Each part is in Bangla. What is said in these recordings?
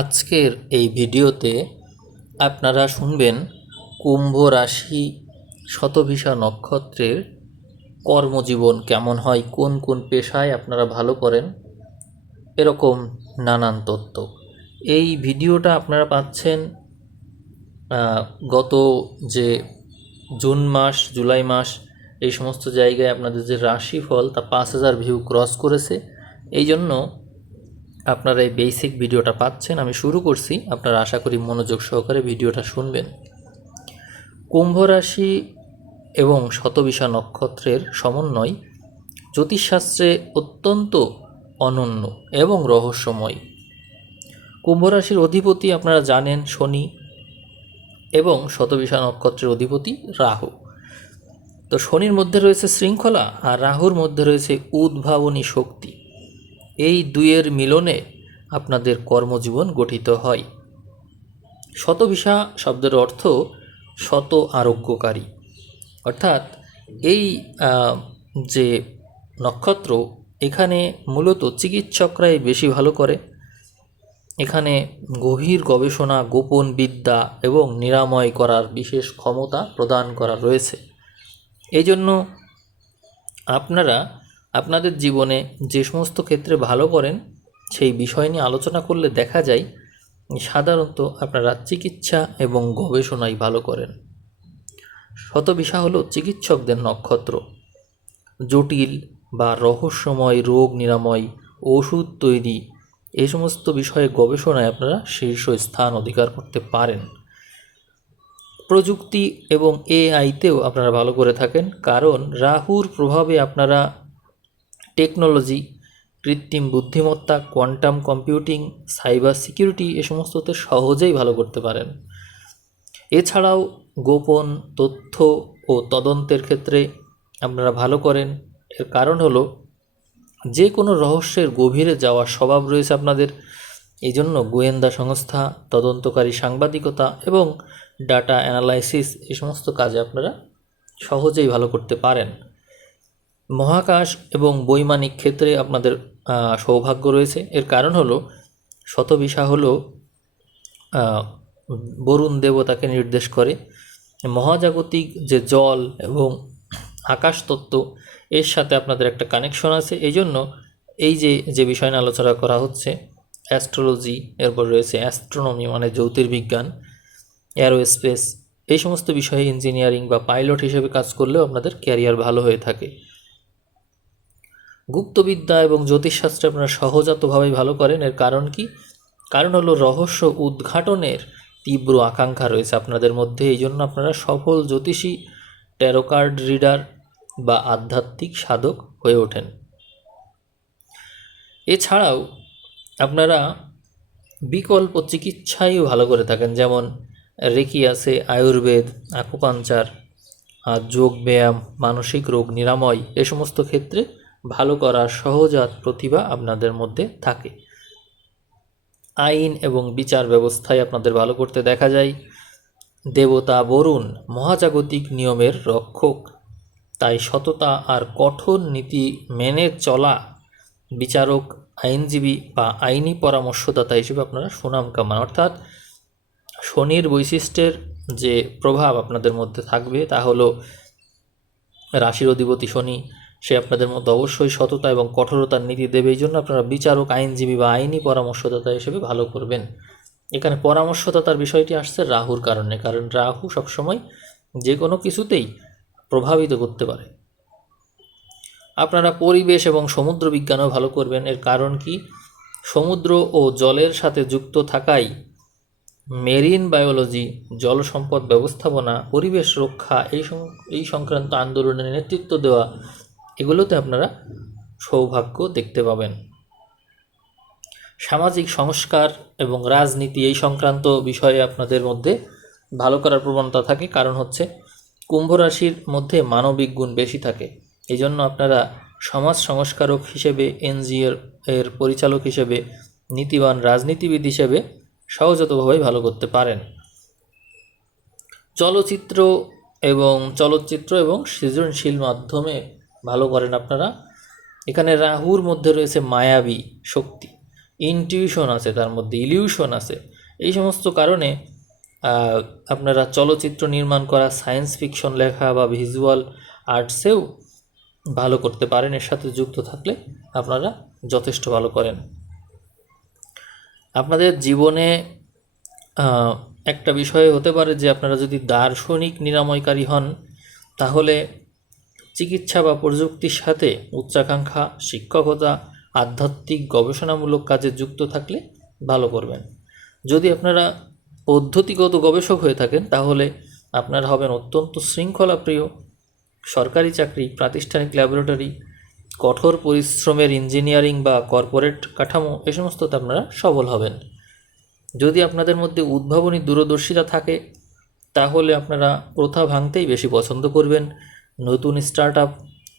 আজকের এই ভিডিওতে আপনারা শুনবেন কুম্ভ রাশি শতভিষা নক্ষত্রের কর্মজীবন কেমন হয়, কোন কোন পেশায় আপনারা ভালো করেন, এরকম নানান তথ্য। এই ভিডিওটা আপনারা পাচ্ছেন গত যে জুন মাস, জুলাই মাস, এই সমস্ত জায়গায় আপনাদের যে রাশিফল তা 5,000 ভিউ ক্রস করেছে। এই জন্য আপনারা এই বেসিক ভিডিওটা পাচ্ছেন। আমি শুরু করছি, আপনারা আশা করি মনোযোগ সহকারে ভিডিওটা শুনবেন। কুম্ভ রাশি এবং শতভিষা নক্ষত্রের সমন্বয় জ্যোতিষশাস্ত্রে অত্যন্ত অনন্য এবং রহস্যময়। কুম্ভ রাশির অধিপতি আপনারা জানেন শনি এবং শতভিষা নক্ষত্রের অধিপতি রাহু। তো শনির মধ্যে রয়েছে শৃঙ্খলা আর রাহুর মধ্যে রয়েছে উদ্ভাবনী শক্তি। এই দুইয়ের মিলনে আপনাদের কর্মজীবন গঠিত হয়। শতভিষা শব্দের অর্থ শত আরোগ্যকারী, অর্থাৎ এই যে নক্ষত্র, এখানে মূলত চিকিৎসকরাই বেশি ভালো করে। এখানে গভীর গবেষণা, গোপন বিদ্যা এবং নিরাময় করার বিশেষ ক্ষমতা প্রদান করা রয়েছে। এই জন্য আপনারা আপনাদের জীবনে যে সমস্ত ক্ষেত্রে ভালো করেন সেই বিষয় নিয়ে আলোচনা করলে দেখা যায় সাধারণত আপনারা চিকিৎসা এবং গবেষণায় ভালো করেন। শতভিষা হলো চিকিৎসকদের নক্ষত্র। জটিল বা রহস্যময় রোগ নিরাময়, ওষুধ তৈরি, এই সমস্ত বিষয়ে গবেষণায় আপনারা শীর্ষ স্থান অধিকার করতে পারেন। প্রযুক্তি এবং এআইতেও আপনারা ভালো করে থাকেন, কারণ রাহুর প্রভাবে আপনারা টেকনোলজি, কৃত্রিম বুদ্ধিমত্তা, কোয়ান্টাম কম্পিউটিং, সাইবার সিকিউরিটি এ সমস্ততে সহজেই ভালো করতে পারেন। এছাড়াও গোপন তথ্য ও তদন্তের ক্ষেত্রে আপনারা ভালো করেন। এর কারণ হলো যে কোনো রহস্যের গভীরে যাওয়ার স্বভাব রয়েছে আপনাদের। এই জন্য গোয়েন্দা সংস্থা, তদন্তকারী সাংবাদিকতা এবং ডাটা অ্যানালাইসিস এই সমস্ত কাজে আপনারা সহজেই ভালো করতে পারেন। মহাকাশ এবং বৈমানিক ক্ষেত্রে আপনাদের সৌভাগ্য রয়েছে। এর কারণ হলো শতভিষা হলো বরুণ দেবতাকে নির্দেশ করে। মহাজাগতিক যে জল এবং আকাশ তত্ত্ব, এর সাথে আপনাদের একটা কানেকশন আছে। এই জন্য এই যে বিষয় নিয়ে আলোচনা করা হচ্ছে, অ্যাস্ট্রোলজি, এরপর রয়েছে অ্যাস্ট্রোনমি মানে জ্যোতির্বিজ্ঞান, এরোস্পেস, এই সমস্ত বিষয়ে ইঞ্জিনিয়ারিং বা পাইলট হিসেবে কাজ করলেও আপনাদের ক্যারিয়ার ভালো হয়ে থাকে। গুপ্তবিদ্যা এবং জ্যোতিষশাস্ত্রে আপনারা সহজাতভাবেই ভালো করেন। এর কারণ কি? কারণ হলো রহস্য উদ্ঘাটনের তীব্র আকাঙ্ক্ষা রয়েছে আপনাদের মধ্যে। এই জন্য আপনারা সফল জ্যোতিষী, ট্যারো কার্ড রিডার বা আধ্যাত্মিক সাধক হয়ে ওঠেন। এছাড়াও আপনারা বিকল্প চিকিৎসায়ও ভালো করে থাকেন, যেমন রেকি আছে, আয়ুর্বেদ, আকুপাঞ্চার, যোগ ব্যায়াম, মানসিক রোগ নিরাময়, এ সমস্ত ক্ষেত্রে ভালো করার সহজাত প্রতিভা আপনাদের মধ্যে থাকে। আইন এবং বিচার ব্যবস্থায় আপনাদের ভালো করতে দেখা যায়। দেবতা বরুণ মহাজাগতিক নিয়মের রক্ষক, তাই সততা আর কঠোর নীতি মেনে চলা বিচারক, আইনজীবী বা আইনি পরামর্শদাতা হিসেবে আপনারা সুনাম কামান। অর্থাৎ শনির বৈশিষ্ট্যের যে প্রভাব আপনাদের মধ্যে থাকবে তা হলো রাশির অধিপতি শনি, সে আপনাদের মধ্যে অবশ্যই সততা এবং কঠোরতার নীতি দেবে। এই জন্য আপনারা বিচারক, আইনজীবী বা আইনি পরামর্শদাতা হিসেবে ভালো করবেন। এখানে পরামর্শদাতার বিষয়টি আসছে রাহুর কারণে, কারণ রাহু সবসময় যে কোনো কিছুতেই প্রভাবিত করতে পারে। আপনারা পরিবেশ এবং সমুদ্র বিজ্ঞানও ভালো করবেন। এর কারণ কি? সমুদ্র ও জলের সাথে যুক্ত থাকাই মেরিন বায়োলজি, জল সম্পদ ব্যবস্থাপনা, পরিবেশ রক্ষা, এই সংক্রান্ত আন্দোলনের নেতৃত্ব দেওয়া, এগুলোতে আপনারা সৌভাগ্য দেখতে পাবেন। সামাজিক সংস্কার এবং রাজনীতি, এই সংক্রান্ত বিষয়ে আপনাদের মধ্যে ভালো করার প্রবণতা থাকে। কারণ হচ্ছে কুম্ভ রাশির মধ্যে মানবিক গুণ বেশি থাকে। এই জন্য আপনারা সমাজ সংস্কারক হিসেবে, এনজিও এর পরিচালক হিসেবে, নীতিবান রাজনীতিবিদ হিসেবে সহজাতভাবেই ভালো করতে পারেন। চলচ্চিত্র এবং সৃজনশীল মাধ্যমে ভালো করেন আপনারা। এখানে রাহুর মধ্যে রয়েছে মায়াবী শক্তি। ইনটিউশন আছে, তার মধ্যে ইলিউশন আছে। এই সমস্ত কারণে আপনারা চলচ্চিত্র নির্মাণ করা, সায়েন্স ফিকশন লেখা বা ভিজুয়াল আর্টসেও ভালো করতে পারেন। এর সাথে যুক্ত থাকলে আপনারা যথেষ্ট ভালো করেন। আপনাদের জীবনে একটা বিষয় হতে পারে যে আপনারা যদি দার্শনিক নিরাময়কারী হন, তাহলে চিকিৎসা বা প্রযুক্তির সাথে উচ্চাকাঙ্ক্ষা, শিক্ষকতা, আধ্যাত্মিক গবেষণামূলক কাজে যুক্ত থাকলে ভালো করবেন। যদি আপনারা পদ্ধতিগত গবেষক হয়ে থাকেন, তাহলে আপনারা হবেন অত্যন্ত শৃঙ্খলাপ্রিয়। সরকারি চাকরি, প্রাতিষ্ঠানিক ল্যাবরেটরি, কঠোর পরিশ্রমের ইঞ্জিনিয়ারিং বা কর্পোরেট কাঠামো, এ সমস্ততে আপনারা সফল হবেন। যদি আপনাদের মধ্যে উদ্ভাবনী দূরদর্শিতা থাকে, তাহলে আপনারা প্রথা ভাঙতেই বেশি পছন্দ করবেন। নতুন স্টার্ট-আপ,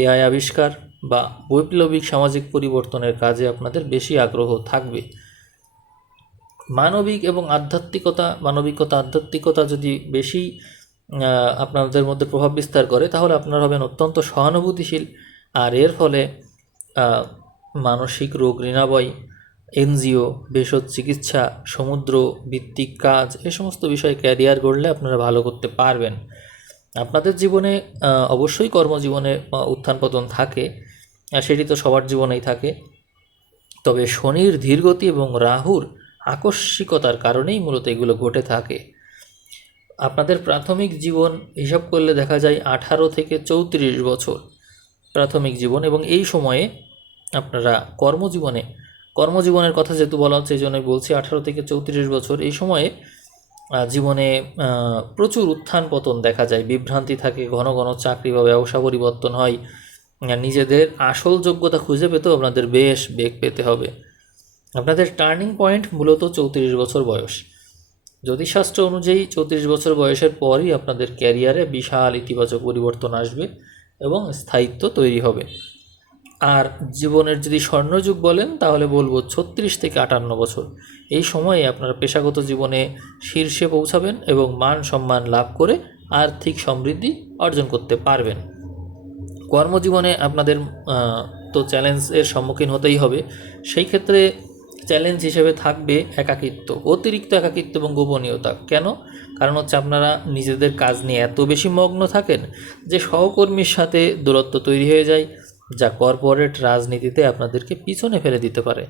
এআই আবিষ্কার বা বৈপ্লবিক সামাজিক পরিবর্তনের কাজে আপনাদের বেশি আগ্রহ থাকবে। আধ্যাত্মিকতা যদি বেশি আপনাদের মধ্যে প্রভাব বিস্তার করে, তাহলে আপনারা হবেন অত্যন্ত সহানুভূতিশীল। আর এর ফলে মানসিক রোগ নিরাময়, এনজিও, ভেষজ চিকিৎসা, সমুদ্র ভিত্তিক কাজ, এ সমস্ত বিষয়ে ক্যারিয়ার গড়লে আপনারা ভালো করতে পারবেন। আপনাদের জীবনে অবশ্যই কর্মজীবনে উত্থান পতন থাকে, সেটি তো সবার জীবনেই থাকে। তবে শনির ধীরগতি এবং রাহুর আকস্মিকতার কারণেই মূলত এগুলো ঘটে থাকে। আপনাদের প্রাথমিক জীবন হিসাব করলে দেখা যায় 18 থেকে 34 বছর প্রাথমিক জীবন, এবং এই সময়ে আপনারা কর্মজীবনের কথা যেহেতু বলা হচ্ছে, এই জন্যই বলছি 18 থেকে 34 বছর। এই সময়ে জীবনে প্রচুর উত্থান পতন দেখা যায়, বিভ্রান্তি থাকে, ঘন ঘন চাকরি বা ব্যবসা পরিবর্তন হয়। নিজেদের আসল যোগ্যতা খুঁজে পেতেও আপনাদের বেশ বেগ পেতে হবে। আপনাদের টার্নিং পয়েন্ট মূলত 34 বছর বয়স। জ্যোতিষশাস্ত্র অনুযায়ী 34 বছর বয়সের পরই আপনাদের ক্যারিয়ারে বিশাল ইতিবাচক পরিবর্তন আসবে এবং স্থায়িত্ব তৈরি হবে। আর জীবনের যদি স্বর্ণযুগ বলেন, তাহলে বলবো 36 থেকে 58 বছর। এই সময়ে আপনারা পেশাগত জীবনে শীর্ষে পৌঁছাবেন এবং মান সম্মান লাভ করে আর্থিক সমৃদ্ধি অর্জন করতে পারবেন। কর্মজীবনে আপনাদের তো চ্যালেঞ্জের সম্মুখীন হতেই হবে। সেই ক্ষেত্রে চ্যালেঞ্জ হিসেবে থাকবে একাকিত্ব, অতিরিক্ত একাকিত্ব এবং গোপনীয়তা। কেন? কারণ হচ্ছে আপনারা নিজেদের কাজ নিয়ে এত বেশি মগ্ন থাকেন যে সহকর্মীর সাথে দূরত্ব তৈরি হয়ে যায়, যা কর্পোরেট রাজনীতিতে আপনাদেরকে পিছনে ফেলে দিতে পারে।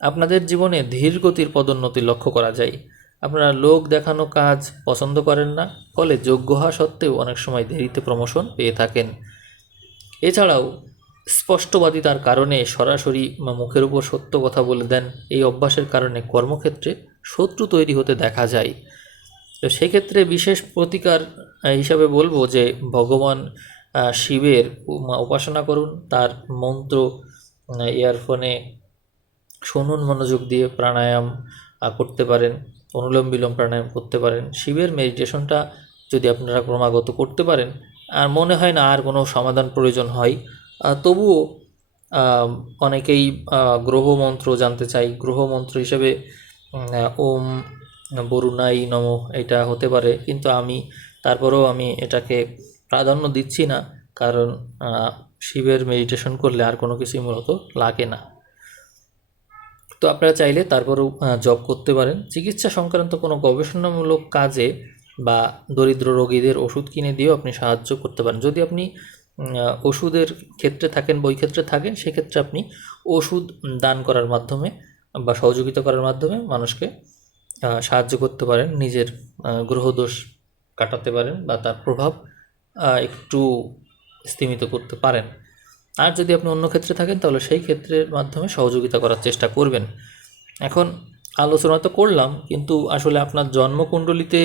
আপনাদের জীবনে ধীর গতির পদোন্নতি লক্ষ্য করা যায়। আপনারা লোক দেখানো কাজ পছন্দ করেন না, ফলে যোগ্য হওয়া সত্ত্বেও অনেক সময় দেরিতে প্রমোশন পেয়ে থাকেন। এছাড়াও স্পষ্টবাদিতার কারণে সরাসরি মুখের উপর সত্য কথা বলে দেন। এই অভ্যাসের কারণে কর্মক্ষেত্রে শত্রু তৈরি হতে দেখা যায়। তো সেক্ষেত্রে বিশেষ প্রতিকার হিসাবে বলবো যে ভগবান শিবের উপাসনা করুন, তার মন্ত্র ইয়ারফোনে শুনুন, মনোযোগ দিয়ে প্রাণায়াম করতে পারেন, অনুলোম বিলোম প্রাণায়াম করতে পারেন। শিবের মেডিটেশনটা যদি আপনারা ক্রমাগত করতে পারেন, আর মনে হয় না আর কোনো সমাধান প্রয়োজন হয়, তবুও অনেকেই গ্রহ মন্ত্র জানতে চাই। গ্রহ মন্ত্র হিসেবে ওম বরুণাই নমঃ এটা হতে পারে, কিন্তু তারপরেও আমি এটাকে প্রাধান্য দিচ্ছি না, কারণ শিবের মেডিটেশন করলে আর কোনো কিছুই মূলত লাগে না। তো আপনারা চাইলে তারপরেও জব করতে পারেন। চিকিৎসা সংক্রান্ত কোনো গবেষণামূলক কাজে বা দরিদ্র রোগীদের ওষুধ কিনে দিয়েও আপনি সাহায্য করতে পারেন। যদি আপনি ওষুধের ক্ষেত্রে থাকেন, বই ক্ষেত্রে থাকেন, সেক্ষেত্রে আপনি ওষুধ দান করার মাধ্যমে বা সহযোগিতা করার মাধ্যমে মানুষকে সাহায্য করতে পারেন, নিজের গ্রহদোষ কাটাতে পারেন বা তার প্রভাব একটু স্তিমিত করতে পারেন। আর যদি আপনি অন্য ক্ষেত্রে থাকেন, তাহলে সেই ক্ষেত্রের মাধ্যমে সহযোগিতা করার চেষ্টা করবেন। এখন আলোচনা তো করলাম, কিন্তু আসলে আপনার জন্মকুণ্ডলিতে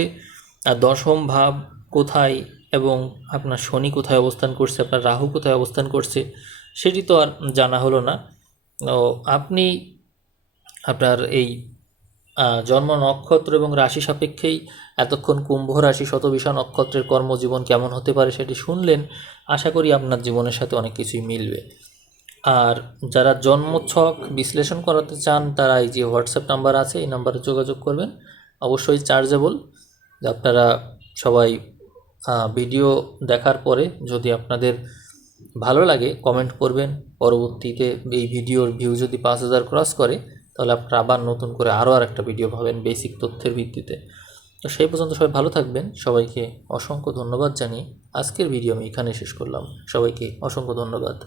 দশম ভাব কোথায় এবং আপনার শনি কোথায় অবস্থান করছে, আপনার রাহু কোথায় অবস্থান করছে, সেটি তো আর জানা হলো না। আপনি আপনার এই জন্ম নক্ষত্র এবং রাশি সাপেক্ষেই এতক্ষণ কুম্ভ রাশি শতবিশা নক্ষত্রের কর্মজীবন কেমন হতে পারে সেটি শুনলেন। আশা করি আপনার জীবনের সাথে অনেক কিছুই মিলবে। আর যারা জন্মছক বিশ্লেষণ করাতে চান, তারা এই যে হোয়াটসঅ্যাপ নাম্বার আছে, এই নাম্বারে যোগাযোগ করবেন। অবশ্যই চার্জেবল। আপনারা সবাই ভিডিও দেখার পরে যদি আপনাদের ভালো লাগে কমেন্ট করবেন। পরবর্তীতে এই ভিডিওর ভিউ যদি 5000 ক্রস করে, তাহলে আপনারা আবার নতুন করে আরও আরেকটা ভিডিও পাবেন বেসিক তথ্যের ভিত্তিতে। তো সেই পর্যন্ত সবাই ভালো থাকবেন। সবাইকে অসংখ্য ধন্যবাদ জানিয়ে আজকের ভিডিও আমি এখানে শেষ করলাম। সবাইকে অসংখ্য ধন্যবাদ।